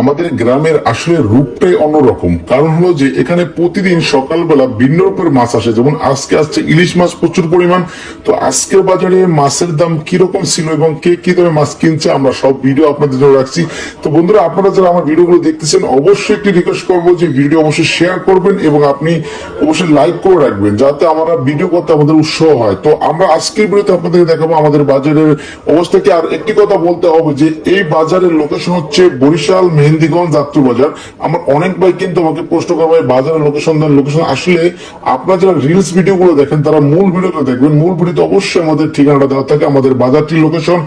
আমাদের গ্রামের আসলে রূপটাই অন্যরকম। কারণ হলো যে এখানে প্রতিদিন সকালবেলা ভিন্ন রূপের মাছ আসে। যেমন আজকে আসছে ইলিশ মাছ প্রচুর পরিমাণ। তো আজকের বাজারে মাছের দাম কীরকম ছিল এবং কে কি দামে মাছ কিনছে আমরা সব ভিডিও আপনাদের জন্য রাখছি। তো বন্ধুরা, আপনারা যারা আমার ভিডিওগুলো দেখতেছেন, অবশ্যই একটি রিকোয়েস্ট করব যে ভিডিও অবশ্যই শেয়ার করবেন এবং আপনি অবশ্যই লাইক করে রাখবেন যাতে আমরা ভিডিও করতে আমাদের উৎসাহ হয়। তো আমরা আজকের ভিডিওতে আপনাদের দেখাবো আমাদের বাজারের অবস্থাকে আর একটি কথা বলতে হবে যে এই বাজারের লোকেশন হচ্ছে বরিশাল মেহেন্দিগঞ্জ যাত্রী বাজার আমার অনেক ভাই কিন্তু আমাকে প্রশ্ন করা হয় বাজারের লোকেশন দেন লোকেশন আসলে আপনারা যারা রিলস ভিডিও গুলো দেখেন, তারা মূল ভিডিওটা দেখবেন। মূল ভিডিওতে অবশ্যই আমাদের ঠিকানাটা দেওয়া থাকে, আমাদের বাজারটির লোকেশন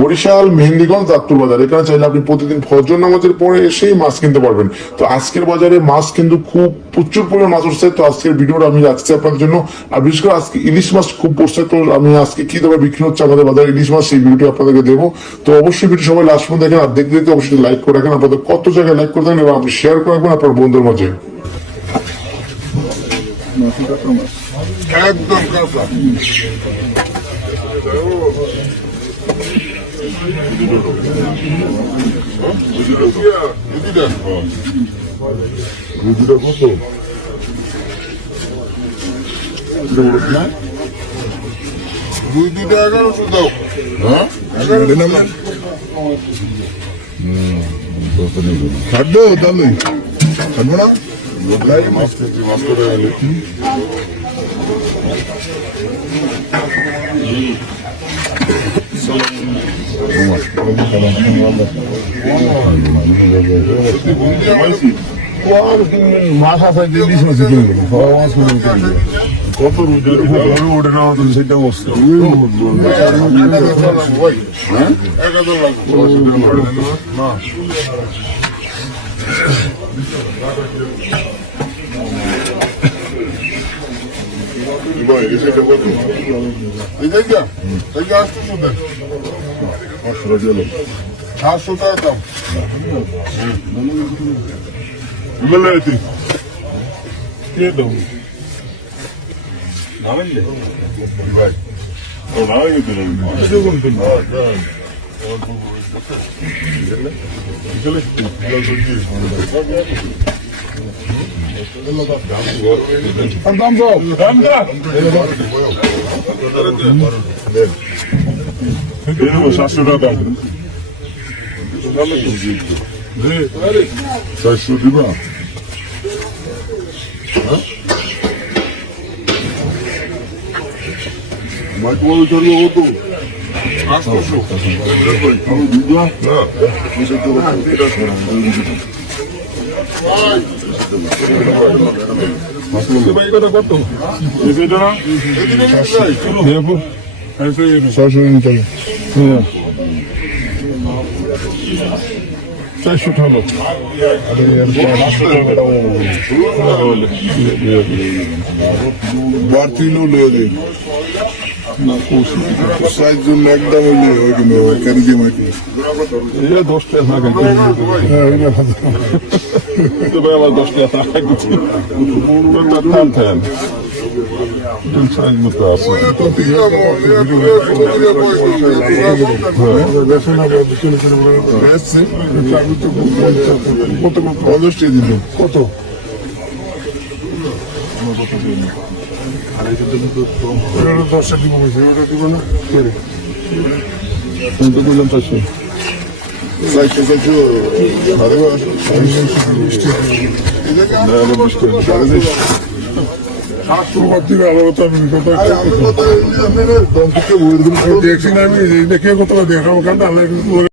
বরিশাল মেহেন্দিগঞ্জ যাত্রী বাজার। এখানে চাইলে আপনি প্রতিদিন ফজর নামাজের পরে এসেই মাছ কিনতে পারবেন। তো আজকের বাজারে মাছ কিন্তু খুব প্রচুর পরিমাণ মাছ উঠছে। তো আজকের ভিডিওটা আমি রাখছি আপনাদের জন্য। আর বিশেষ করে আজকে ইলিশ মাছ খুব পড়ছে তো আমি আজকে কি দামে বিক্রি হচ্ছে আমাদের বাজারে ইলিশ মাছ সেই ভিডিও আপনাদেরকে দেবো। তো অবশ্যই ভিডিও সবাই লাস্ট পর্যন্ত দেখেন আর দেখতে দেখতে অবশ্যই লাইক করে রাখেন। আপনাদের কত জায়গায় লাইক করে দেন এবং আপনি শেয়ার করে রাখবেন আপনার বন্ধুর মাঝে। একদম রুজিটা কত দুই দুইটা এগারোশো দাও হ্যাঁ থাকবে তাহলে থাকবে না মাছ কেজি মাছ করে গেলে মাছ আছে ইলিশ মাছ কিনবে সবাই মাছ কত রুজি ওঠে না তো সেটা Y bueno, yo sé que voto. Y venga, venga, şurada. Ha şurada gelin. Ha şurada adam. Bunlar ne etti? Ne adam? Ne yapıyor? Bak. O ne yapıyor? Ne yapıyor? Ne yapıyor? Güzel etti. Güzel etti. বসছে এক হাজার লাগবে না ভাই এসে কত এই জায়গা এই যে আটশো দেন পাঁচশো গেল সাতশো টাকা দাম বলে তুই কে দাও ভাই ও না গেছে দেখুন তো না দাম সব সাতশো টাকা চারশো দিবা মাইক বলে চলবে কত আটশোশো সেটা না ছয়শো নিতে চারশো ঠালো বাড়তি লইলে সাইজ জন্য একদম হইলে ওই কিন্তু কেন দিয়ে মাইকি দশ টাকা থাকে তো ভাই আমার দশ টাকা থাম। থাম সাইজ মতো আছে। কত পঞ্চাশ টাকা দিল কত দশটা দিব ওটা দিব না তো বললাম চারশো চারশো চারশো সাড়ে বারোশো সাড়ে চারশো দেখছি না আমি দেখে কত দেখাবো কারণ